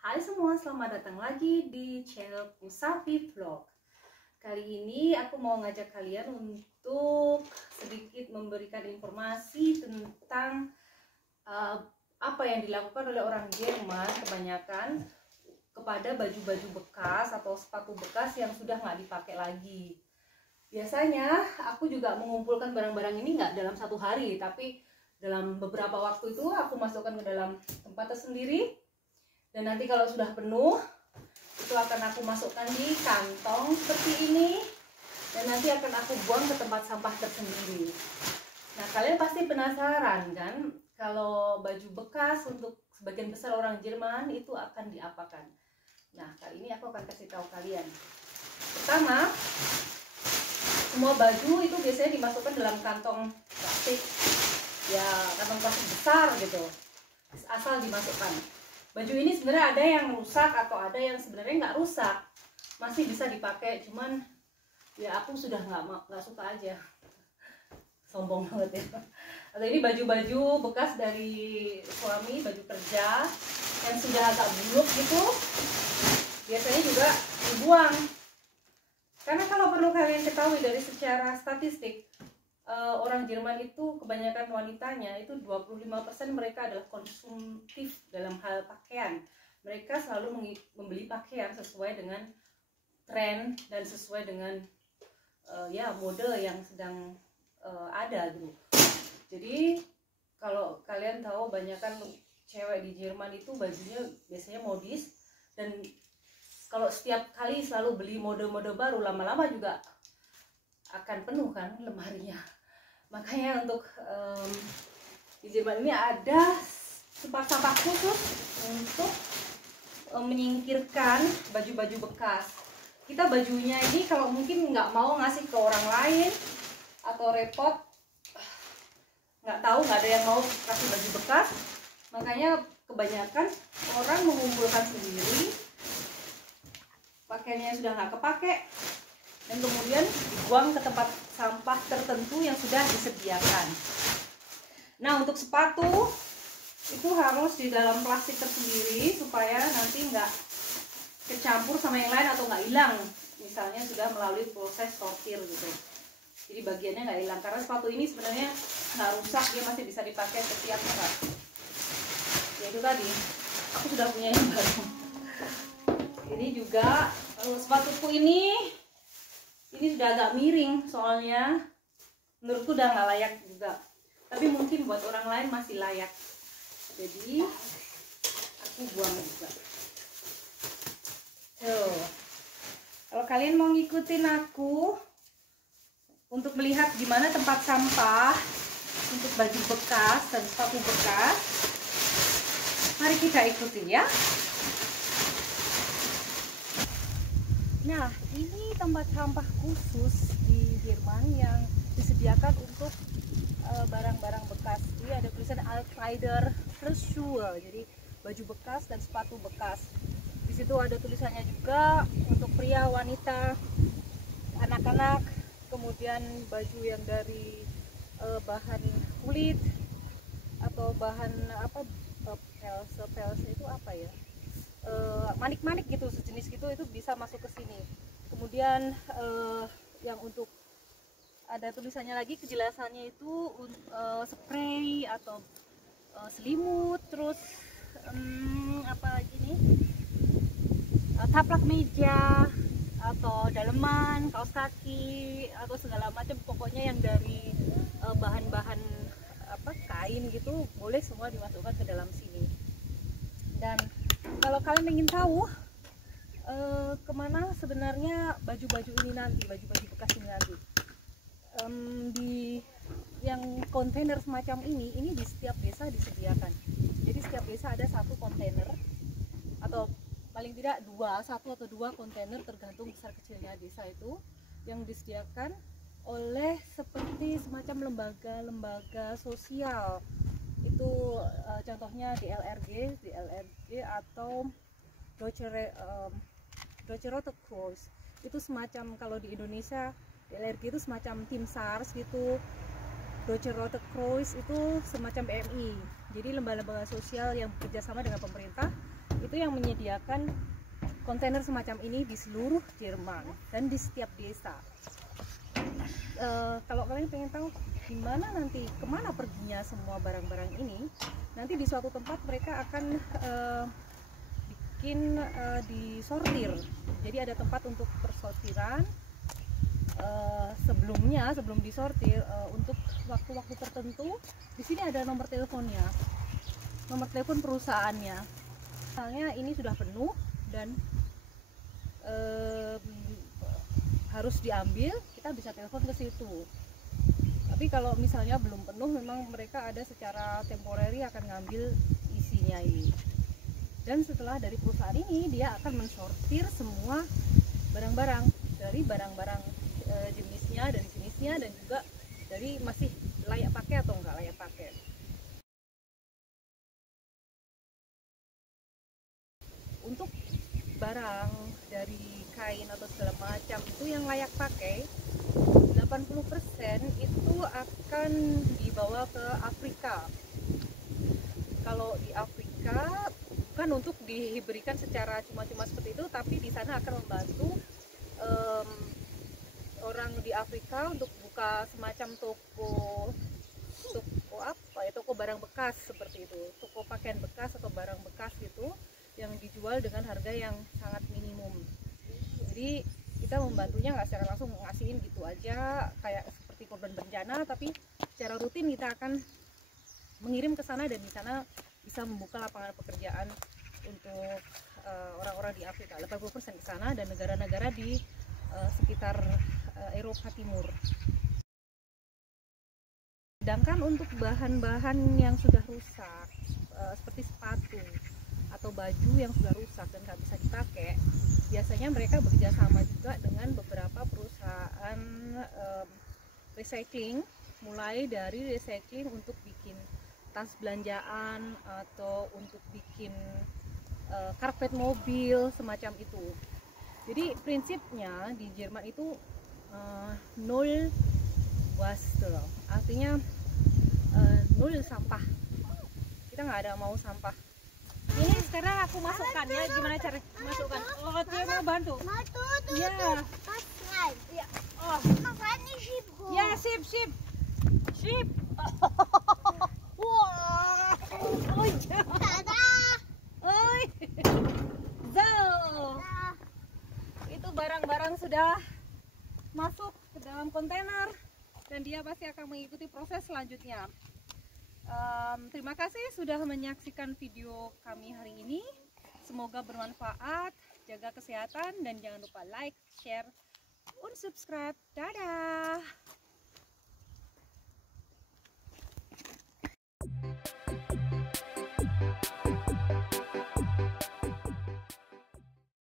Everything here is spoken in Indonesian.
Hai semua, selamat datang lagi di channel Safi Vlog. Kali ini aku mau ngajak kalian untuk sedikit memberikan informasi tentang apa yang dilakukan oleh orang Jerman kebanyakan kepada baju-baju bekas atau sepatu bekas yang sudah nggak dipakai lagi. Biasanya aku juga mengumpulkan barang-barang ini nggak dalam satu hari, tapi dalam beberapa waktu itu aku masukkan ke dalam tempat tersendiri. Dan nanti kalau sudah penuh, itu akan aku masukkan di kantong seperti ini. Dan nanti akan aku buang ke tempat sampah tersendiri. Nah, kalian pasti penasaran kan, kalau baju bekas untuk sebagian besar orang Jerman itu akan diapakan. Nah, kali ini aku akan kasih tahu kalian. Pertama, semua baju itu biasanya dimasukkan dalam kantong plastik. Ya, kantong plastik besar gitu. Asal dimasukkan. Baju ini sebenarnya ada yang rusak atau ada yang sebenarnya nggak rusak, masih bisa dipakai, cuman ya aku sudah nggak suka aja, sombong banget ya. Atau ini baju-baju bekas dari suami, baju kerja yang sudah agak buluk gitu, biasanya juga dibuang. Karena kalau perlu kalian ketahui dari secara statistik, orang Jerman itu kebanyakan wanitanya itu 25% mereka adalah konsumtif dalam hal pakaian. Mereka selalu membeli pakaian sesuai dengan tren dan sesuai dengan ya mode yang sedang ada gitu. Jadi kalau kalian tahu, banyakkan cewek di Jerman itu bajunya biasanya modis, dan kalau setiap kali selalu beli mode-mode baru, lama-lama juga akan penuh kan lemarinya. Makanya untuk di Jerman ini ada tempat sampah khusus untuk menyingkirkan baju-baju bekas. Kita bajunya ini kalau mungkin nggak mau ngasih ke orang lain atau repot, nggak ada yang mau kasih baju bekas, makanya kebanyakan orang mengumpulkan sendiri pakaiannya sudah nggak kepake, dan kemudian dibuang ke tempat sampah tertentu yang sudah disediakan. Nah, untuk sepatu itu harus di dalam plastik tersendiri supaya nanti nggak kecampur sama yang lain atau nggak hilang, misalnya sudah melalui proses sortir gitu. Jadi bagiannya nggak hilang, karena sepatu ini sebenarnya nggak rusak, dia masih bisa dipakai setiap saat. Ya itu tadi, aku sudah punya yang baru. Ini juga sepatuku ini sudah agak miring, soalnya menurutku udah nggak layak juga, tapi mungkin buat orang lain masih layak, jadi aku buang juga. Tuh, kalau kalian mau ngikutin aku untuk melihat gimana tempat sampah untuk baju bekas dan sepatu bekas, mari kita ikutin ya. Nah, ini tempat sampah khusus di Jerman yang disediakan untuk barang-barang bekas. Jadi ada tulisan Altkleider Schuhe, jadi baju bekas dan sepatu bekas. Di situ ada tulisannya juga untuk pria, wanita, anak-anak, kemudian baju yang dari bahan kulit atau bahan apa, pels itu apa ya? Manik-manik gitu, sejenis gitu, itu bisa masuk ke sini. Kemudian yang untuk ada tulisannya lagi, kejelasannya itu spray atau selimut, terus apa lagi nih, taplak meja atau daleman, kaos kaki atau segala macam, pokoknya yang dari bahan-bahan apa, kain gitu, boleh semua dimasukkan ke dalam sini. Dan kalau kalian ingin tahu kemana sebenarnya baju-baju ini nanti, baju-baju bekas ini nanti, di yang kontainer semacam ini di setiap desa disediakan. Jadi setiap desa ada satu kontainer, atau paling tidak satu atau dua kontainer, tergantung besar kecilnya desa itu, yang disediakan oleh seperti semacam lembaga-lembaga sosial. Itu contohnya di LRG atau Deutsche Rote Kreuz. Itu semacam, kalau di Indonesia di LRG itu semacam tim SARS gitu, Deutsche Rote Kreuz itu semacam BMI. Jadi lembaga-lembaga sosial yang bekerja sama dengan pemerintah itu yang menyediakan kontainer semacam ini di seluruh Jerman dan di setiap desa. Kalau kalian pengen tahu gimana nanti, kemana perginya semua barang-barang ini, nanti di suatu tempat mereka akan bikin disortir. Jadi ada tempat untuk persortiran. Sebelum disortir, untuk waktu-waktu tertentu di sini ada nomor teleponnya, nomor telepon perusahaannya. Misalnya ini sudah penuh dan harus diambil, kita bisa telepon ke situ. Tapi kalau misalnya belum penuh, memang mereka ada secara temporary akan ngambil isinya ini. Dan setelah dari perusahaan ini, dia akan mensortir semua barang-barang, dari barang-barang jenisnya, dari jenisnya, dan juga dari masih layak pakai atau enggak layak pakai. Untuk barang dari kain atau segala macam itu yang layak pakai, 80% itu akan dibawa ke Afrika. Kalau di Afrika bukan untuk diberikan secara cuma-cuma seperti itu, tapi di sana akan membantu orang di Afrika untuk buka semacam toko apa ya, toko barang bekas seperti itu, toko pakaian bekas atau barang bekas gitu, yang dijual dengan harga yang sangat minimum. Jadi kita membantunya nggak secara langsung ngasihin gitu aja kayak seperti korban bencana, tapi secara rutin kita akan mengirim ke sana, dan di sana bisa membuka lapangan pekerjaan untuk orang-orang di Afrika. 80% ke sana, dan negara-negara di sekitar Eropa Timur. Sedangkan untuk bahan-bahan yang sudah rusak, seperti sepatu atau baju yang sudah rusak dan nggak bisa dipakai, biasanya mereka bekerja sama juga dengan beberapa perusahaan recycling, mulai dari recycling untuk bikin tas belanjaan atau untuk bikin karpet mobil semacam itu. Jadi prinsipnya di Jerman itu nol waste, artinya nol sampah. Kita nggak ada mau sampah. Ini sekarang aku masukkan ya, gimana cara masukkan? Oh, dia mau bantu? Ya. Ya. Oh. Ya, sip. Wah. Oi. Oi. So. Itu barang-barang sudah masuk ke dalam kontainer dan dia pasti akan mengikuti proses selanjutnya. Terima kasih sudah menyaksikan video kami hari ini. Semoga bermanfaat, jaga kesehatan, dan jangan lupa like, share, dan subscribe. Dadah!